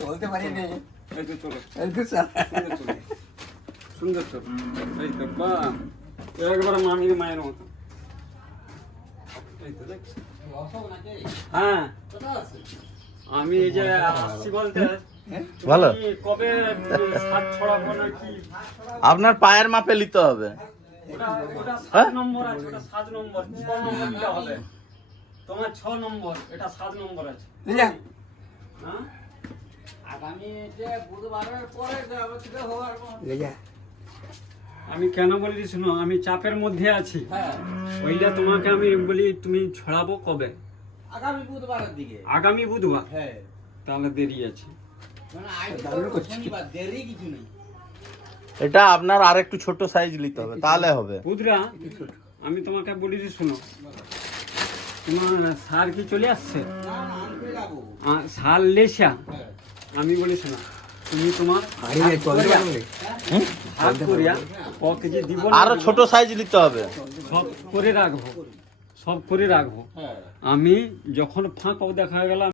চলতে পারিনি এই চলো। এই সুন্দর চলো। সুন্দর চলো। এই তো বা মামির মায়ের মতো। হ্যাঁ। আমি এই যে আসছি বলতে ভালো। কবে সাত ছড়াবো নাকি? আপনার পায়ের মাপে নিতে হবে। ওটা ওটা হ্যাঁ? সাত নম্বর আছে ওটা সাত নম্বর। ছ নম্বরটা হবে। তোমার ছ নম্বর এটা সাত নম্বর আছে। হ্যাঁ আমি কেন বলি শুনো আমি চাপের মধ্যে আছি। ওইটা তোমাকে আমি বলি তুমি ছড়াবো কবে? আগামী বুধবারের দিকে। আগামী বুধবার? হ্যাঁ। তাহলে দেরি আছে। মানে দেরি কিছু নেই। এটা আপনার আর একটু ছোট সাইজ নিতে হবে তাহলে হবে। বুধরা আমি তোমাকে বলি যে শুনো তোমার সার কি চলে আসছে? না না আনতে যাব। আ, সার লেসা। হ্যাঁ। আমি বলি শোনা তুমি তোমার না আরও ছোট সাইজ নিতে হবে। সব করে রাখব সব করে রাখব। হ্যাঁ। আমি যখন ফাঁক দেখা গেল